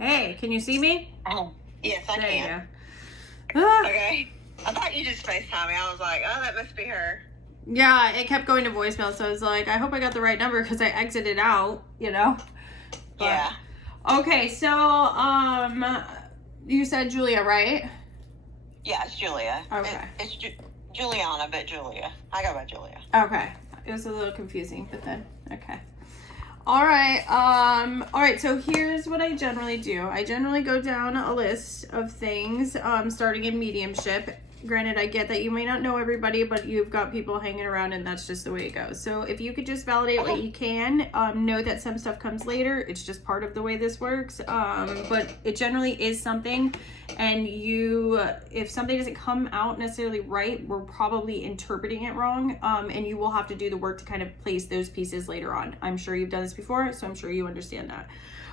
Hey, can you see me? Oh, yes, I There can. you go. Ah, Okay. I thought you just FaceTime me. I was like, oh, that must be her. yeah, it kept going to voicemail, so I was like, I hope I got the right number because I exited out, But, Yeah. okay, so you said Julia, right? Yeah, it's Julia. Okay. It's Juliana, but Julia. I go by Julia. Okay. It was a little confusing, but then okay. All right. All right. So here's what I generally do. I generally go down a list of things, starting in mediumship. Granted, I get that you may not know everybody, but you've got people hanging around, and that's just the way it goes. So if you could just validate what you can, know that some stuff comes later. It's just part of the way this works. But it generally is something, and if something doesn't come out necessarily right, we're probably interpreting it wrong. And you will have to do the work to kind of place those pieces later on. I'm sure you've done this before, so I'm sure you understand that.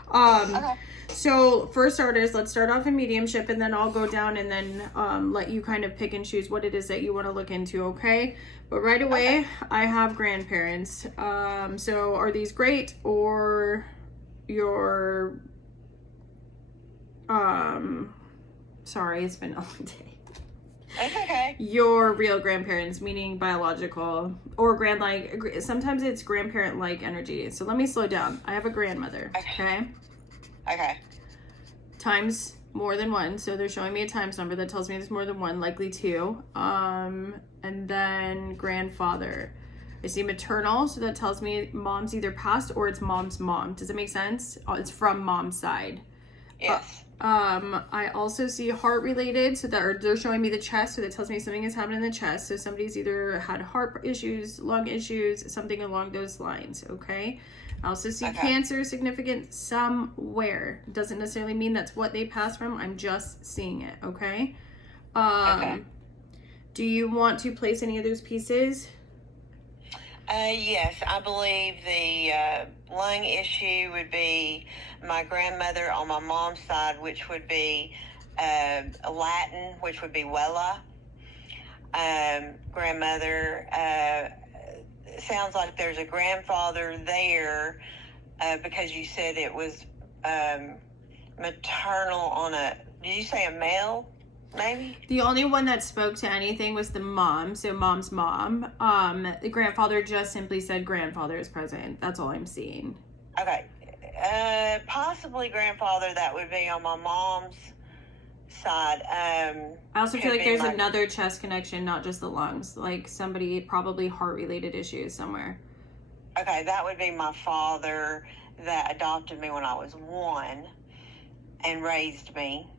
Okay. So for starters, let's start off in mediumship, and then I'll go down and then let you kind of pick and choose what it is that you want to look into, okay? But right away, I have grandparents. So are these great, or your sorry, it's been a long day. It's okay. Your real grandparents, meaning biological, or sometimes it's grandparent-like energy. So let me slow down. I have a grandmother, okay? Okay. Times more than one, so they're showing me a times number that tells me there's more than one, likely two. And then grandfather. I see maternal, so that tells me mom's either passed or it's mom's mom. Does it make sense? It's from mom's side. Yes. I also see heart related, so that they're showing me the chest, so that tells me something is happening in the chest. So somebody's either had heart issues, lung issues, something along those lines, okay? I also see cancer significant somewhere. Doesn't necessarily mean that's what they passed from. I'm just seeing it, okay? Do you want to place any of those pieces? Yes, I believe the lung issue would be my grandmother on my mom's side, which would be Latin, which would be Wella. Grandmother, sounds like there's a grandfather there because you said it was maternal on did you say a male? Maybe? The only one that spoke to anything was the mom, so mom's mom. The grandfather just simply said grandfather is present. That's all I'm seeing. Okay. Possibly grandfather, that would be on my mom's side. I also feel like there's another chest connection, not just the lungs. Like somebody, probably heart-related issues somewhere. Okay, that would be my father that adopted me when I was 1 and raised me.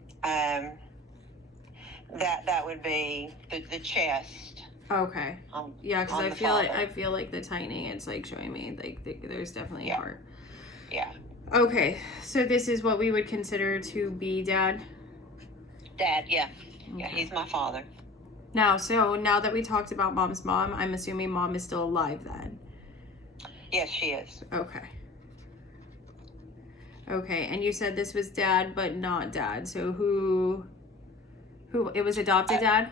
That would be the chest. Okay. Yeah, because I feel like the timing, it's like showing me like there's definitely a heart. Yeah. Okay, so this is what we would consider to be dad. Dad, yeah. Okay. Yeah, he's my father. Now that we talked about mom's mom, I'm assuming mom is still alive then. Yes, she is. Okay. Okay, and you said this was dad, but not dad. So who it was adopted dad?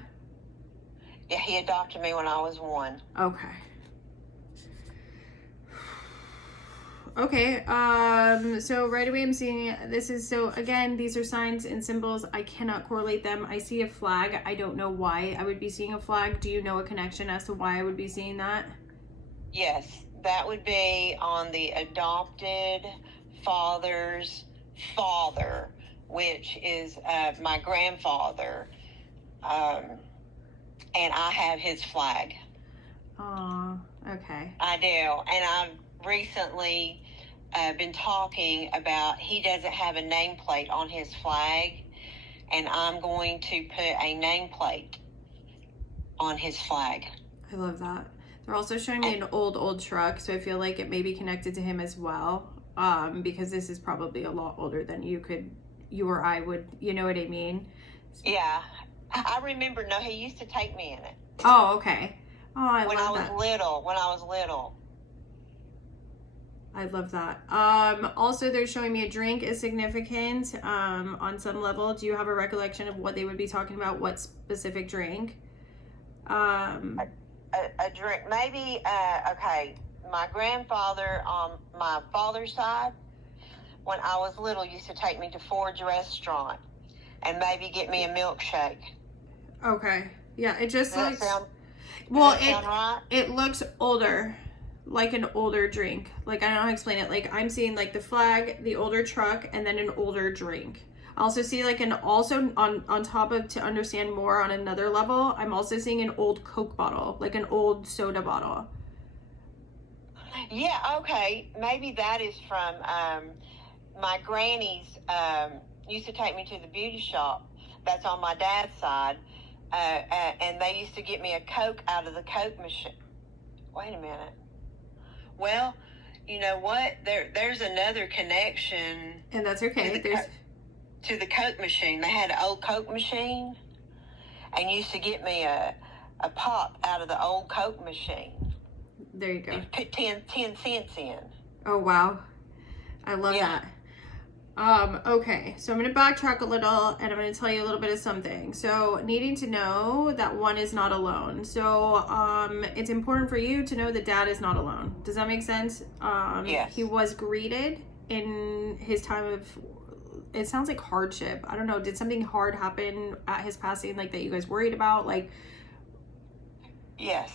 Yeah, he adopted me when I was 1. Okay. Okay, so right away I'm seeing so again, these are signs and symbols. I cannot correlate them. I see a flag. I don't know why I would be seeing a flag. Do you know a connection as to why I would be seeing that? Yes, that would be on the adopted father's father, which is my grandfather. And I have his flag. Oh, okay. I do. And I've recently been talking about he doesn't have a nameplate on his flag, and I'm going to put a nameplate on his flag. I love that. They're also showing me an old truck, so I feel like it may be connected to him as well, because this is probably a lot older than you or I would, you know what I mean? Yeah. I remember, he used to take me in it. Oh, okay. Oh, When I was little. I love that. Also, they're showing me a drink is significant on some level. Do you have a recollection of what they would be talking about? What specific drink? A drink. Maybe, okay, my grandfather on my father's side when I was little, used to take me to Ford's restaurant and maybe get me a milkshake. Okay. Yeah, it just Does looks... that sound right? It looks older, like an older drink. Like, I don't know how to explain it. Like, I'm seeing like the flag, the older truck, and then an older drink. I also see like also on top of, to understand more on another level, I'm also seeing an old Coke bottle, like an old soda bottle. Yeah, okay. Maybe that is from my granny's used to take me to the beauty shop. That's on my dad's side. And they used to get me a Coke out of the Coke machine. Wait a minute. Well, you know what? There's another connection. And that's okay. To the Coke machine. They had an old Coke machine and used to get me a pop out of the old Coke machine. There you go. You put 10 cents in. Oh, wow. I love that. Okay, so I'm going to backtrack a little and I'm going to tell you a little bit of something. So, needing to know that one is not alone. So, it's important for you to know that dad is not alone. Does that make sense? Yes. He was greeted in his time of, it sounds like hardship. I don't know. Did something hard happen at his passing, like that you guys worried about? Like, yes,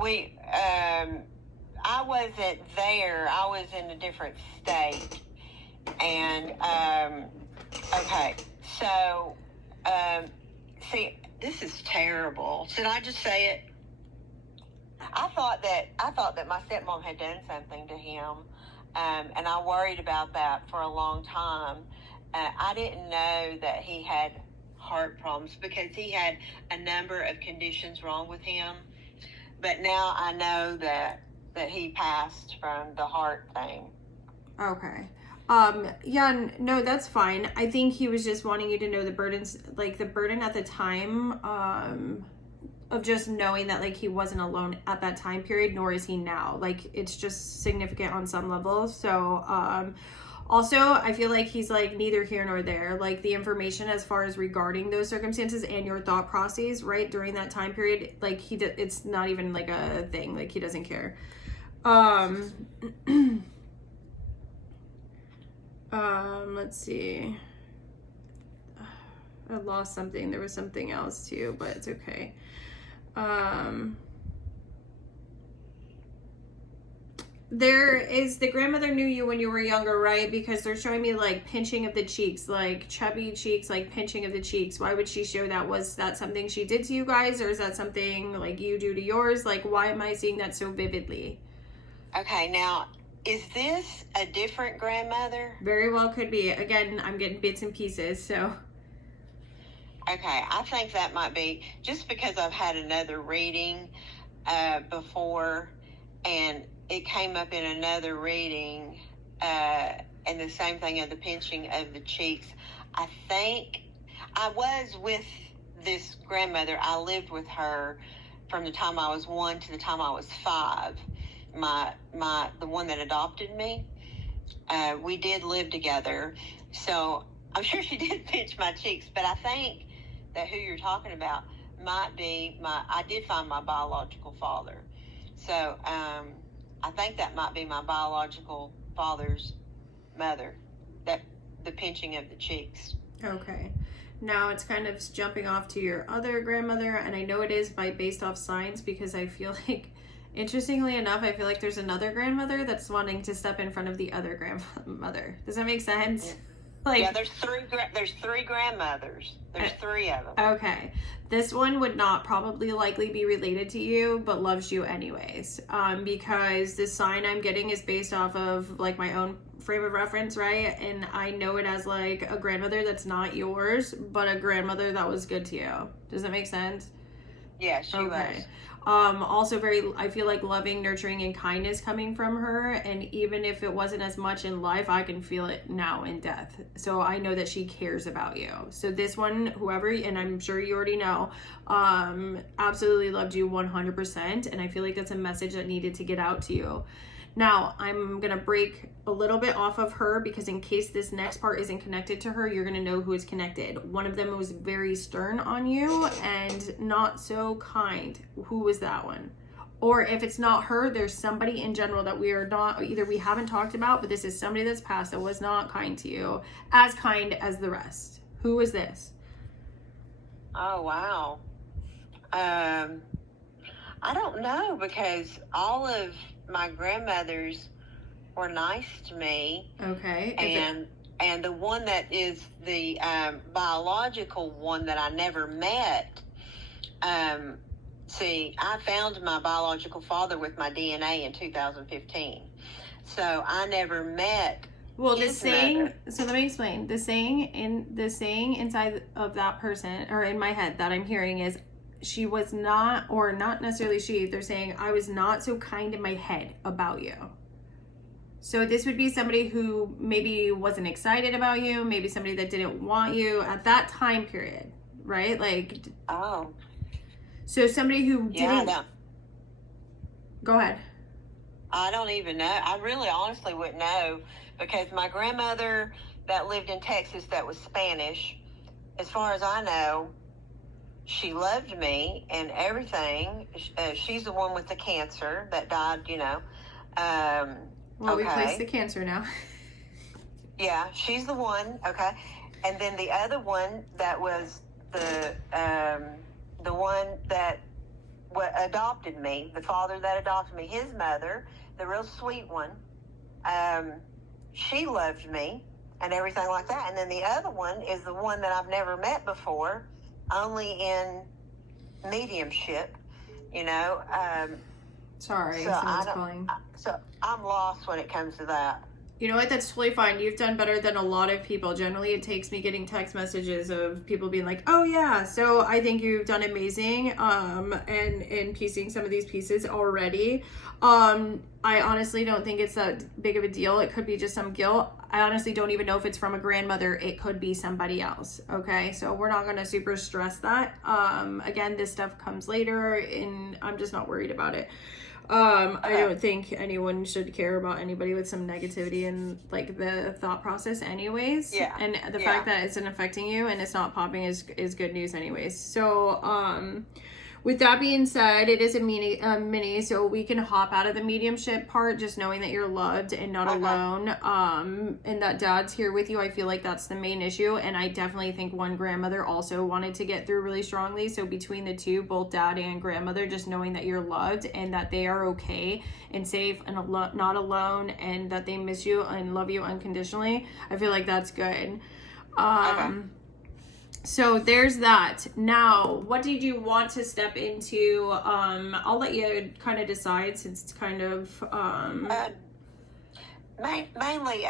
we, I wasn't there. I was in a different state. And, okay, so, see, this is terrible. Should I just say it? I thought that my stepmom had done something to him, and I worried about that for a long time. I didn't know that he had heart problems because he had a number of conditions wrong with him. But now I know that he passed from the heart thing. Okay. Yeah, no, that's fine. I think he was just wanting you to know the burdens, like the burden at the time, of just knowing that like he wasn't alone at that time period, nor is he now. Like, it's just significant on some level. So, also, I feel like he's like neither here nor there. Like, the information as far as regarding those circumstances and your thought processes, right, during that time period, like it's not even like a thing. Like, he doesn't care. Let's see. I lost something. There was something else too, but it's okay. There is, the grandmother knew you when you were younger, right? Because they're showing me like pinching of the cheeks, like chubby cheeks, like pinching of the cheeks. Why would she show that? Was that something she did to you guys, or is that something like you do to yours? Like, why am I seeing that so vividly? Okay, now, is this a different grandmother? Very well could be. Again, I'm getting bits and pieces, so. Okay, I think that might be, just because I've had another reading before, and it came up in another reading, and the same thing of the pinching of the cheeks. I think I was with this grandmother. I lived with her from the time I was 1 to the time I was 5. The one that adopted me, we did live together, so I'm sure she did pinch my cheeks, but I think that who you're talking about might be I did find my biological father, so I think that might be my biological father's mother, that the pinching of the cheeks. Okay. Now it's kind of jumping off to your other grandmother, and I know it is based off signs, because I feel like, interestingly enough, I feel like there's another grandmother that's wanting to step in front of the other grandmother. Does that make sense? Yeah. Like, yeah, there's three grandmothers. There's 3 of them. Okay. This one would not probably likely be related to you, but loves you anyways. Because the sign I'm getting is based off of like my own frame of reference, right? And I know it as like a grandmother that's not yours, but a grandmother that was good to you. Does that make sense? Yeah, she was. Also I feel like loving, nurturing, and kindness coming from her. And even if it wasn't as much in life, I can feel it now in death. So I know that she cares about you. So this one, whoever, and I'm sure you already know, absolutely loved you 100%. And I feel like that's a message that needed to get out to you. Now, I'm going to break a little bit off of her, because in case this next part isn't connected to her, you're going to know who is connected. One of them was very stern on you and not so kind. Who was that one? or if it's not her, there's somebody in general that we are not, either we haven't talked about, but this is somebody that's passed that was not kind to you, as kind as the rest. Who is this? Oh, wow. I don't know, because all of my grandmothers were nice to me. Okay. And the one that is the biological one that I never met, see, I found my biological father with my DNA in 2015. So I never met the his saying, mother. so let me explain. The saying inside of that person, or in my head that I'm hearing, is she was not, or not necessarily she, they're saying, I was not so kind in my head about you. So this would be somebody who maybe wasn't excited about you, maybe somebody that didn't want you at that time period, right? Like, Oh, so somebody who yeah, didn't. Go ahead. I don't even know. I really honestly wouldn't know, because my grandmother that lived in Texas that was Spanish, as far as I know, she loved me and everything. She's the one with the cancer that died, Well, we okay. placed the cancer now. Yeah, she's the one. Okay. And then the other one that was the one that adopted me, the father that adopted me, his mother, the real sweet one, she loved me and everything like that. And then the other one is the one that I've never met before, only in mediumship, Sorry, so someone's calling. So I'm lost when it comes to that. You know what? That's totally fine. You've done better than a lot of people. Generally, it takes me getting text messages of people being like, "Oh yeah, so I think you've done amazing." And piecing some of these pieces already. I honestly don't think it's that big of a deal. It could be just some guilt. I honestly don't even know if it's from a grandmother. It could be somebody else. Okay, so we're not gonna super stress that. Again, this stuff comes later, and I'm just not worried about it. I don't think anyone should care about anybody with some negativity in like the thought process anyways. Yeah. And the fact that it's not affecting you and it's not popping is good news anyways. So, with that being said, it is a mini, so we can hop out of the mediumship part, just knowing that you're loved and not alone, and that dad's here with you. I feel like that's the main issue, and I definitely think one grandmother also wanted to get through really strongly. So between the two, both dad and grandmother, just knowing that you're loved and that they are okay and safe and not alone, and that they miss you and love you unconditionally, I feel like that's good. So there's that. Now, what did you want to step into? I'll let you kind of decide, since it's kind of mainly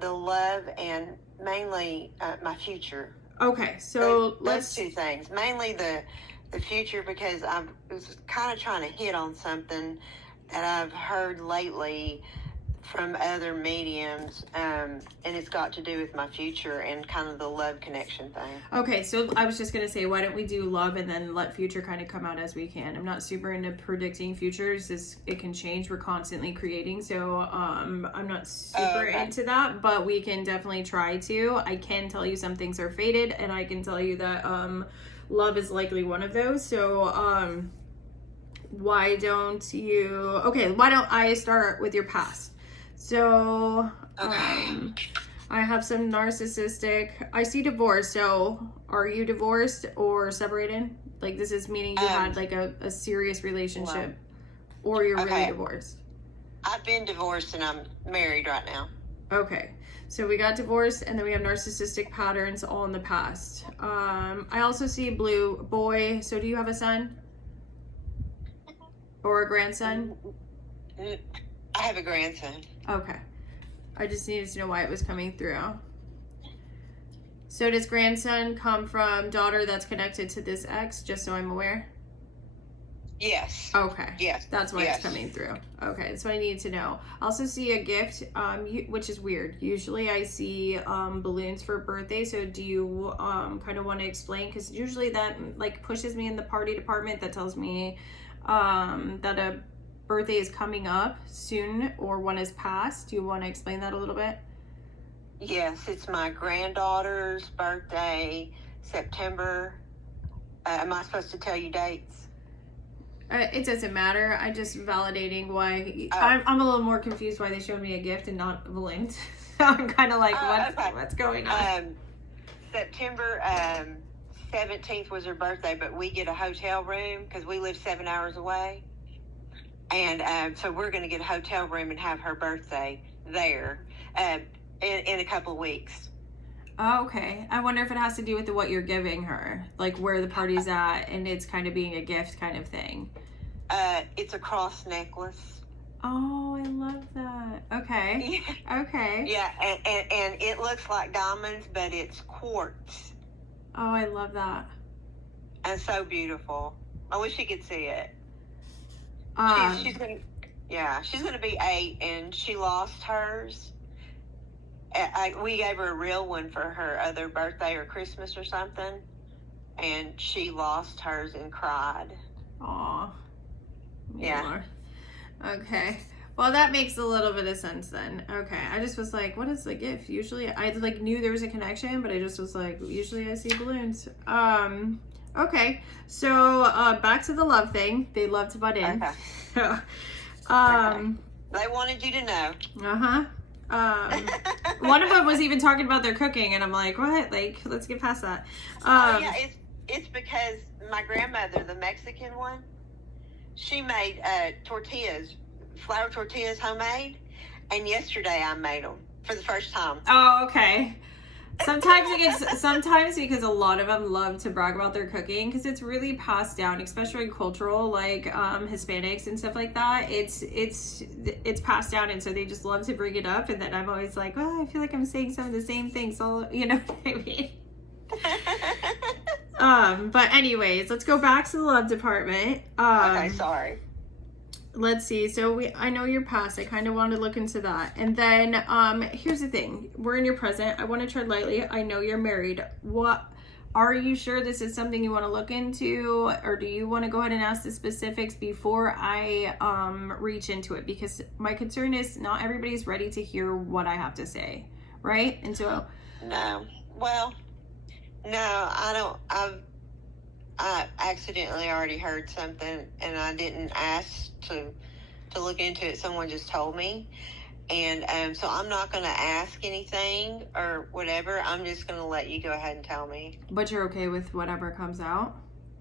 the love, and mainly my future. Okay, so those two things. Mainly the future, because I was kind of trying to hit on something that I've heard lately from other mediums, and it's got to do with my future and kind of the love connection thing. Okay, so I was just gonna say, why don't we do love and then let future kind of come out as we can. I'm not super into predicting futures. It can change. We're constantly creating, so I'm not super into that, but we can definitely try to. I can tell you some things are fated, and I can tell you that love is likely one of those. So why don't I start with your past? So, I have some narcissistic, I see divorce. So are you divorced or separated? Like, this is meaning you had like a serious relationship, or you're really divorced? I've been divorced and I'm married right now. Okay. So we got divorced, and then we have narcissistic patterns all in the past. I also see blue boy. So do you have a son or a grandson? I have a grandson. Okay. I just needed to know why it was coming through. So does grandson come from daughter that's connected to this ex, just so I'm aware? Yes. Okay. Yes. That's why it's coming through. Okay, that's what I needed to know. I also see a gift, which is weird. Usually I see balloons for birthday. So do you kind of want to explain? Because usually that like pushes me in the party department. That tells me that a birthday is coming up soon, or one has passed. Do you want to explain that a little bit? Yes, it's my granddaughter's birthday, September. Am I supposed to tell you dates? It doesn't matter. I just validating why. Oh. I'm a little more confused why they showed me a gift and not balloons. So I'm kind of like, what's going on? September 17th was her birthday, but we get a hotel room because we live 7 hours away. And so we're going to get a hotel room and have her birthday there in a couple of weeks. Oh, okay. I wonder if it has to do with what you're giving her, like where the party's at, and it's kind of being a gift kind of thing. It's a cross necklace. Oh, I love that. Okay. Yeah. Okay. Yeah, and it looks like diamonds, but it's quartz. Oh, I love that. And so beautiful. I wish you could see it. She's gonna be 8, and she lost hers. We gave her a real one for her other birthday or Christmas or something, and she lost hers and cried. Aw. Yeah. Okay. Well, that makes a little bit of sense then. Okay. I just was like, what is the gift? Usually I like knew there was a connection, but I just was like, usually I see balloons. Okay. So, back to the love thing. They love to butt in. Okay. Okay. They wanted you to know. Uh-huh. One of them was even talking about their cooking, and I'm like, what? Like, let's get past that. Yeah, it's because my grandmother, the Mexican one, she made tortillas, flour tortillas, homemade, and yesterday I made them for the first time. Oh, okay. Sometimes because a lot of them love to brag about their cooking because it's really passed down, especially cultural, like Hispanics and stuff like that. It's passed down, and so they just love to bring it up. And then I'm always like, well, I feel like I'm saying some of the same things. So you know what I mean. But anyways, let's go back to the love department. Okay, sorry. Let's see. So I know your past. I kind of want to look into that. And then here's the thing. We're in your present. I want to tread lightly. I know you're married. What are you sure this is something you want to look into, or do you want to go ahead and ask the specifics before I reach into it? Because my concern is not everybody's ready to hear what I have to say, right? And so no. Well, no, I don't. I accidentally already heard something, and I didn't ask to look into it. Someone just told me, and so I'm not going to ask anything or whatever. I'm just going to let you go ahead and tell me. But you're okay with whatever comes out?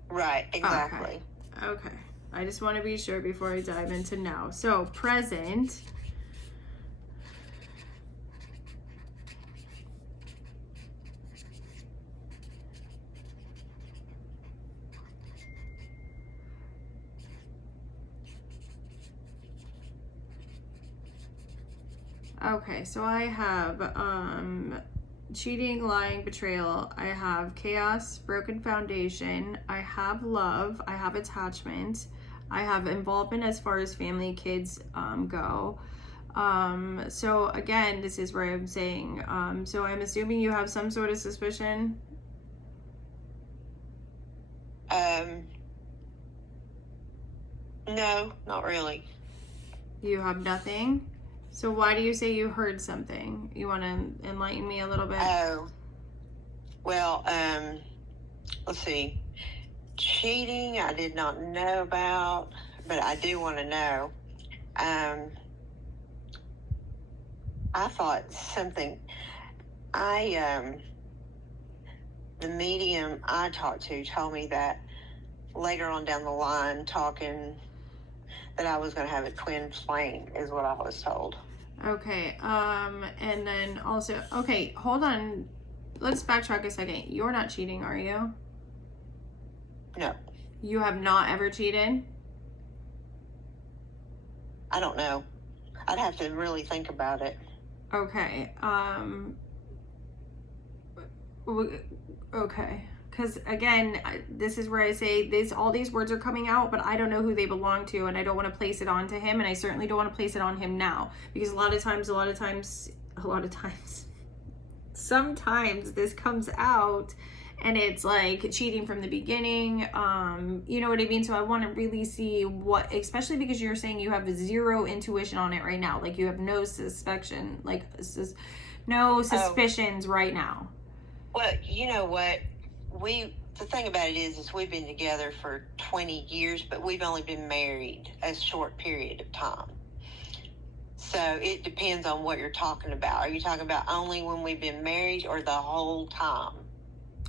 Right, exactly. Okay. I just want to be sure before I dive into now. So, present. Okay, so I have cheating, lying, betrayal. I have chaos, broken foundation. I have love. I have attachment. I have involvement as far as family, kids go. So again, this is where I'm saying, so I'm assuming you have some sort of suspicion. No, not really. You have nothing? So why do you say you heard something? You want to enlighten me a little bit? Oh, well, let's see. Cheating, I did not know about, but I do want to know. I thought something. The medium I talked to told me that later on down the line, talking that I was going to have a twin flame is what I was told. Okay, and then also, okay, hold on. Let's backtrack a second. You're not cheating, are you? No. You have not ever cheated? I don't know. I'd have to really think about it. Okay, okay. Because again, this is where I say all these words are coming out, but I don't know who they belong to, and I don't want to place it onto him, and I certainly don't want to place it on him now, because a lot of times, sometimes this comes out, and it's like cheating from the beginning. You know what I mean? So I want to really see what, especially because you're saying you have zero intuition on it right now, like you have no suspicion, no suspicions right now. Well, you know what? the thing about it is we've been together for 20 years, but we've only been married a short period of time. So it depends on what you're talking about. Are you talking about only when we've been married or the whole time?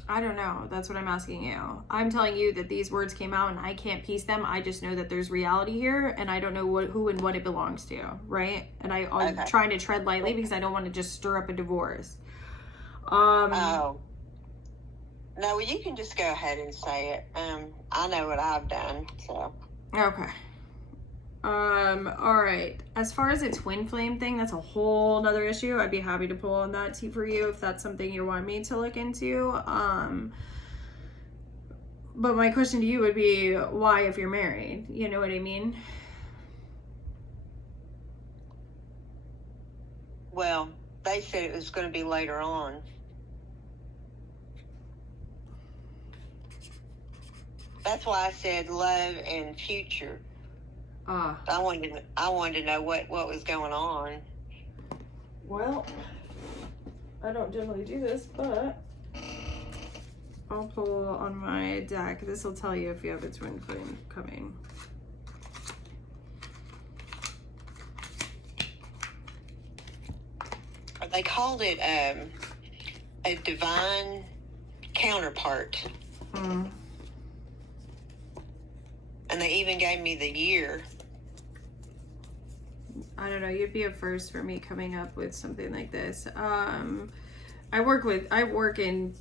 I don't know. That's what I'm asking you. I'm telling you that these words came out and I can't piece them. I just know that there's reality here and I don't know who and what it belongs to, right? And I'm Okay. trying to tread lightly because I don't want to just stir up a divorce. Oh. No, you can just go ahead and say it. I know what I've done, so. Okay. All right. As far as a twin flame thing, that's a whole nother issue. I'd be happy to pull on that for you if that's something you want me to look into. But my question to you would be, why if you're married? You know what I mean? Well, they said it was going to be later on. That's why I said love and future. I wanted to know what was going on. Well, I don't generally do this, but I'll pull on my deck. This will tell you if you have a twin flame coming. They called it a divine counterpart. And they even gave me the year. I don't know. You'd be a first for me coming up with something like this. I work with twin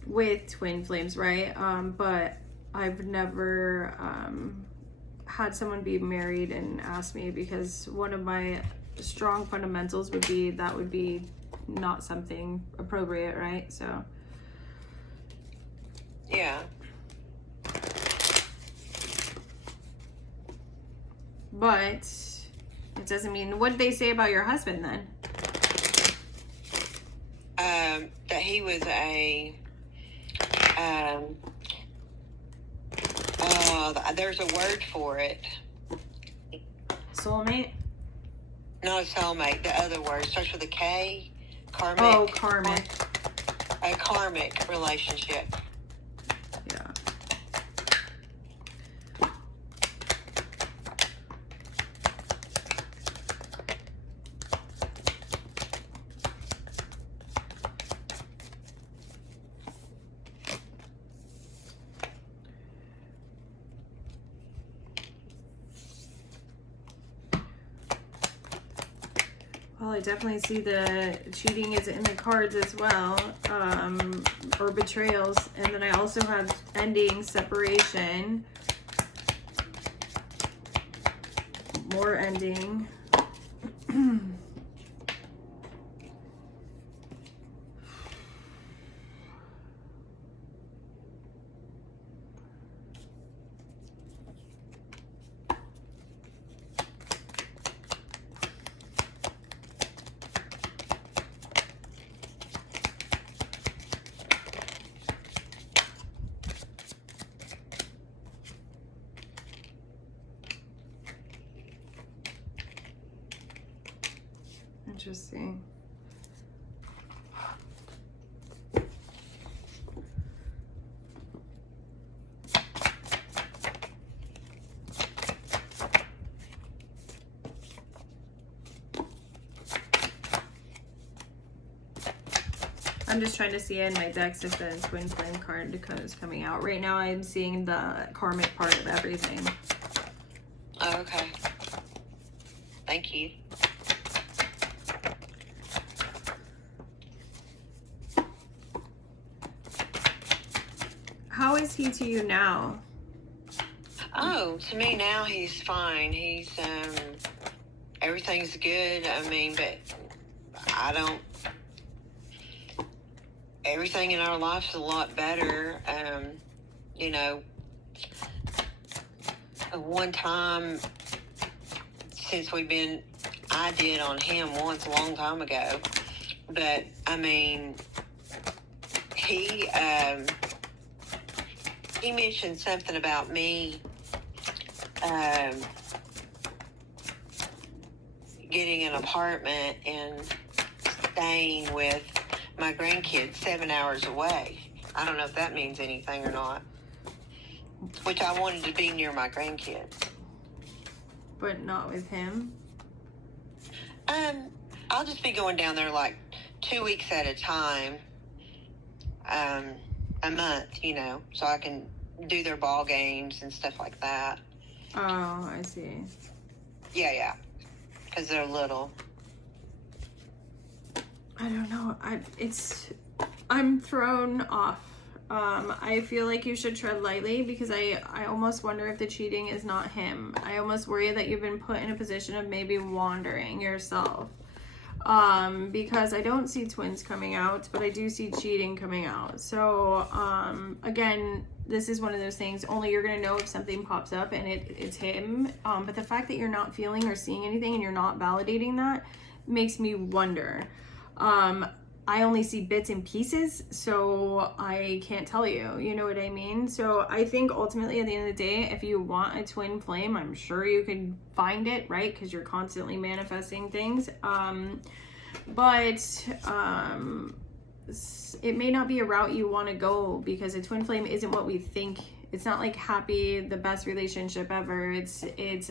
flames, right? But I've never had someone be married and ask me, because one of my strong fundamentals would be that would be not something appropriate, right? So yeah. But it doesn't mean. What did they say about your husband then? That he was there's a word for it. Soulmate? Not a soulmate. The other word starts with a K. Karmic. Oh, karmic. A karmic relationship. Yeah. Well, I definitely see the cheating is in the cards as well, or betrayals. And then I also have ending, separation, more ending. Interesting. I'm just trying to see in my decks if the twin flame card is coming out. Right now I'm seeing the karmic part of everything. Oh, okay. Thank you. How is he to you now? Oh, to me now he's fine. He's everything's good. I mean, but I don't. Everything in our life's a lot better. You know, one time since I did on him once a long time ago, but I mean, he mentioned something about me getting an apartment and staying with my grandkids 7 hours away. I don't know if that means anything or not. which I wanted to be near my grandkids. But not with him? I'll just be going down there like 2 weeks at a time, a month, so I can do their ball games and stuff like that. Oh, I see. Yeah, because they're little. I don't know. I'm thrown off. I feel like you should tread lightly because I almost wonder if the cheating is not him. I almost worry that you've been put in a position of maybe wandering yourself. Because I don't see twins coming out, but I do see cheating coming out. So, again, this is one of those things, only you're going to know if something pops up and it's him. But the fact that you're not feeling or seeing anything and you're not validating that makes me wonder. I only see bits and pieces, so I can't tell you, you know what I mean? So I think ultimately at the end of the day, if you want a twin flame, I'm sure you can find it, right? Because you're constantly manifesting things. But it may not be a route you want to go because a twin flame isn't what we think. It's not like happy, the best relationship ever. It's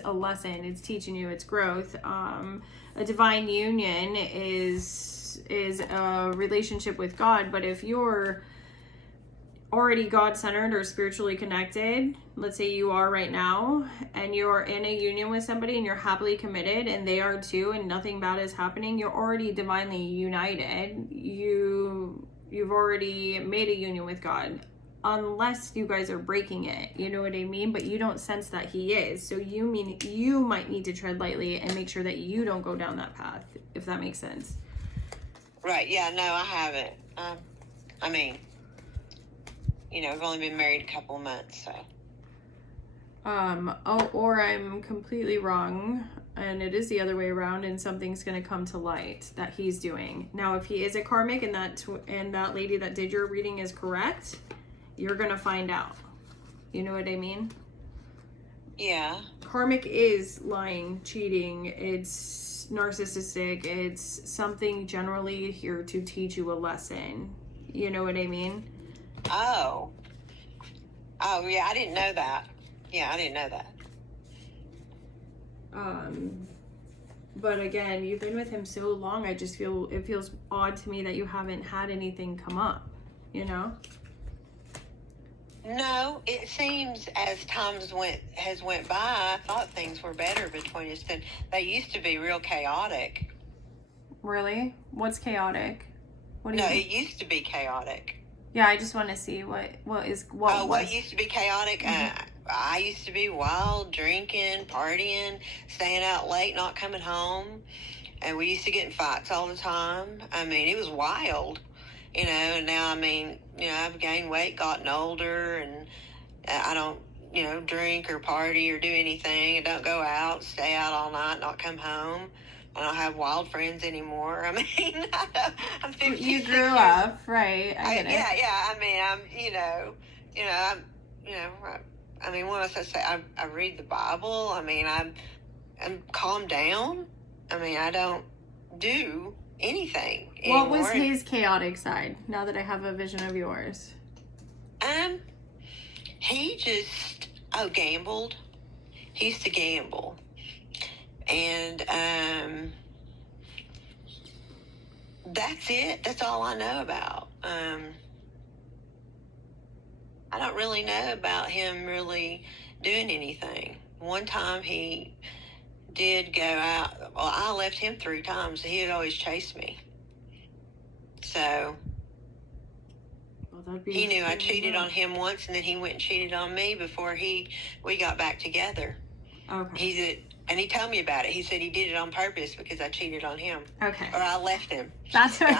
a lesson. It's teaching you. It's growth. A divine union is a relationship with God, but if you're already God-centered or spiritually connected, let's say you are right now, and you're in a union with somebody and you're happily committed and they are too, and nothing bad is happening, you're already divinely united. You've already made a union with God, unless you guys are breaking it, you know what I mean? But you don't sense that he is, so you might need to tread lightly and make sure that you don't go down that path, if that makes sense. Right, yeah, no, I haven't. I mean, we've only been married a couple of months, so. Or I'm completely wrong, and it is the other way around, and something's going to come to light that he's doing. Now, if he is a karmic and that lady that did your reading is correct, you're going to find out. You know what I mean? Yeah. Karmic is lying, cheating, it's narcissistic, it's something generally here to teach you a lesson. You know what I mean? Oh, yeah, I didn't know that. Yeah, I didn't know that. But again, you've been with him so long, it feels odd to me that you haven't had anything come up, No, it seems as times went by, I thought things were better between us. And they used to be real chaotic. Really? What's chaotic? It used to be chaotic. Yeah, I just want to see what What used to be chaotic? Mm-hmm. I used to be wild, drinking, partying, staying out late, not coming home. And we used to get in fights all the time. I mean, it was wild. And now, I've gained weight, gotten older, and I don't, drink or party or do anything. I don't go out, stay out all night, not come home. I don't have wild friends anymore. I'm 50. You grew up, right? I get it. Yeah. What was I say? I read the Bible. I'm calmed down. I don't do anything anymore. What was his chaotic side, now that I have a vision of yours? He just gambled. He used to gamble, and that's it. That's all I know about. I don't really know about him really doing anything. One time he did go out. Well, I left him 3 times. He had always chased me. So he knew I cheated on him once, and then he went and cheated on me before we got back together. Okay. And he told me about it. He said he did it on purpose because I cheated on him. Okay. Or I left him. That's what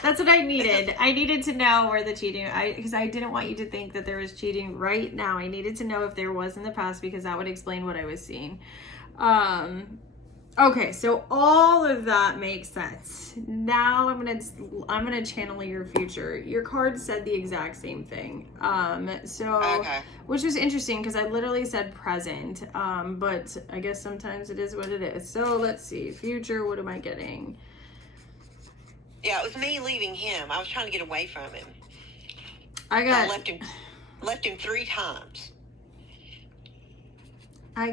that's what I needed. I needed to know where the cheating, because I didn't want you to think that there was cheating right now. I needed to know if there was in the past, because that would explain what I was seeing. Okay, so all of that makes sense. Now I'm gonna channel your future. Your card said the exact same thing. Okay. Which was interesting because I literally said present. But I guess sometimes it is what it is. So let's see, future. What am I getting? Yeah, it was me leaving him. I was trying to get away from him. I left him 3 times. I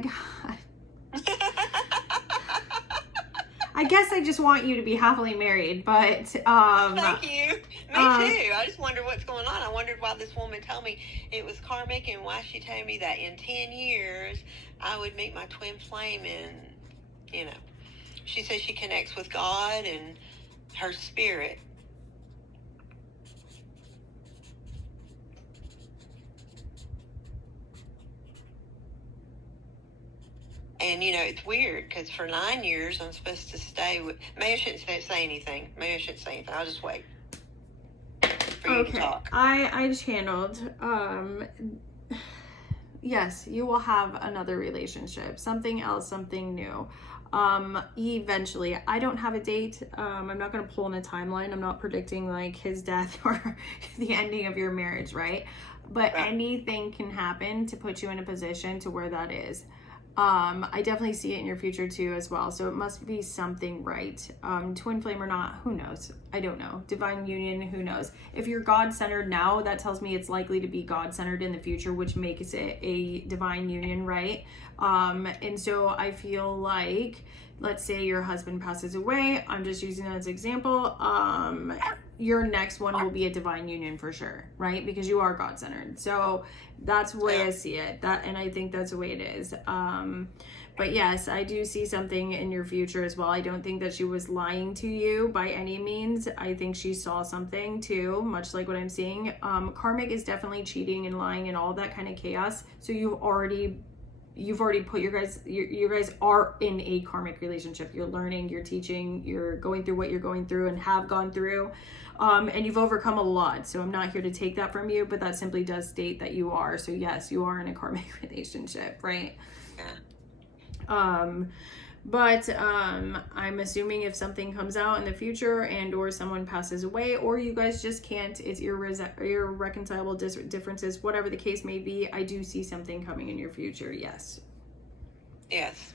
guess I just want you to be happily married, but Thank you. Me too. I just wonder what's going on. I wondered why this woman told me it was karmic, and why she told me that in 10 years I would meet my twin flame. And she says she connects with God and her spirit. And, it's weird because for 9 years I'm supposed to stay with... Maybe I shouldn't say anything. I'll just wait for you to talk. I channeled. Yes, you will have another relationship. Something else, something new. Eventually. I don't have a date. I'm not going to pull in a timeline. I'm not predicting like his death or the ending of your marriage, right? But anything can happen to put you in a position to where that is. I definitely see it in your future too as well. So it must be something right. Twin flame or not, who knows? I don't know. Divine union, who knows? If you're God-centered now, that tells me it's likely to be God-centered in the future, which makes it a divine union, right? And so I feel like, let's say your husband passes away. I'm just using that as an example. Your next one will be a divine union for sure, right? Because you are God-centered. So that's the way I see it. And I think that's the way it is. But yes, I do see something in your future as well. I don't think that she was lying to you by any means. I think she saw something too, much like what I'm seeing. Karmic is definitely cheating and lying and all that kind of chaos. So you've already put you guys are in a karmic relationship. You're learning, you're teaching, you're going through what you're going through and have gone through. And you've overcome a lot. So I'm not here to take that from you, but that simply does state that you are. So yes, you are in a karmic relationship, right? Yeah. But I'm assuming if something comes out in the future and or someone passes away, or you guys just can't, it's irreconcilable differences, whatever the case may be, I do see something coming in your future. Yes. Yes.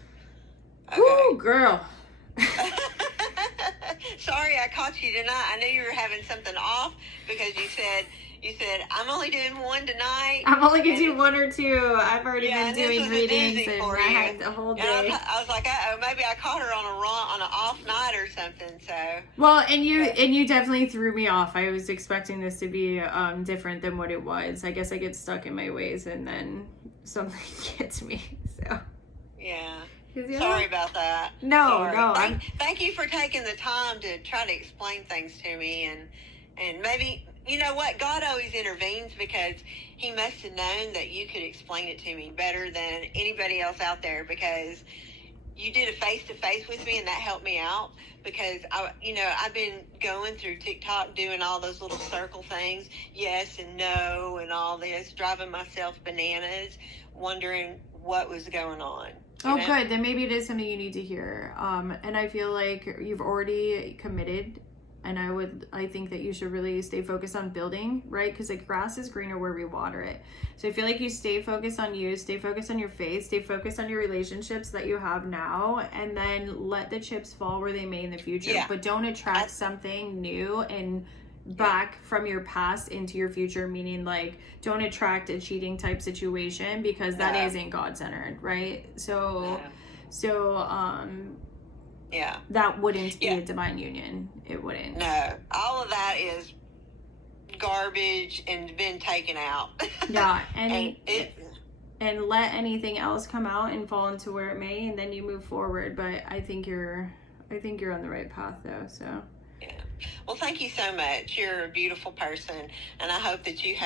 Okay. Woo, girl. Sorry I caught you tonight. I knew you were having something off because you said I'm only doing one tonight. I'm only gonna do one or two. I've already been doing readings and I had the whole day. I was like, maybe I caught her on an off night or something. So well, and you definitely threw me off. I was expecting this to be different than what it was. I guess I get stuck in my ways and then something gets me. So yeah. Sorry about that. No. Thank you for taking the time to try to explain things to me, and maybe, you know what, God always intervenes because he must have known that you could explain it to me better than anybody else out there, because you did a face-to-face with me and that helped me out, because I've been going through TikTok doing all those little circle things, yes and no and all this, driving myself bananas, wondering what was going on. Oh, good. Then maybe it is something you need to hear. And I feel like you've already committed, and I think that you should really stay focused on building, right? Because the grass is greener where we water it. So I feel like you stay focused on you, stay focused on your faith, stay focused on your relationships that you have now, and then let the chips fall where they may in the future. Yeah. But don't attract something new and back from your past into your future, meaning like don't attract a cheating type situation, because that isn't God-centered, right? So that wouldn't be a divine union. It wouldn't. No, all of that is garbage and been taken out. Yeah, and let anything else come out and fall into where it may, and then you move forward. But I think you're on the right path though. So yeah. Well, thank you so much. You're a beautiful person, and I hope that you have